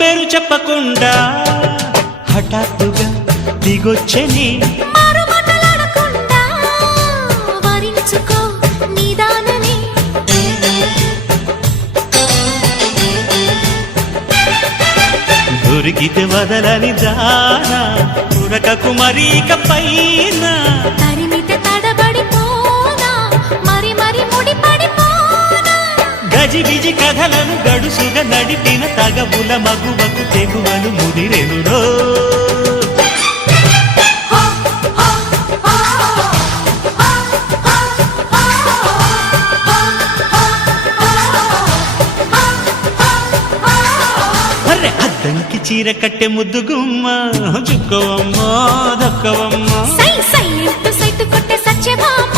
పేరు చెప్పకుండా హఠాత్తుగా దిగొచ్చని దొరికితే వదలని జానా ఉరకకు మరీక పైన తరిమితే తడబడిపోనా మరి మరి ముడిపడిపోనా గజిబిజి కథలను గడుసుగా నడిపిన తగవుల మగువకు తెగువలు ముదిరెనురో అద్దంకి చీర కట్టె ముద్దుగుమ్మ చుక్కవమ్మ దక్కవమ్మ సై సై సైటు కొట్టే సత్యభామ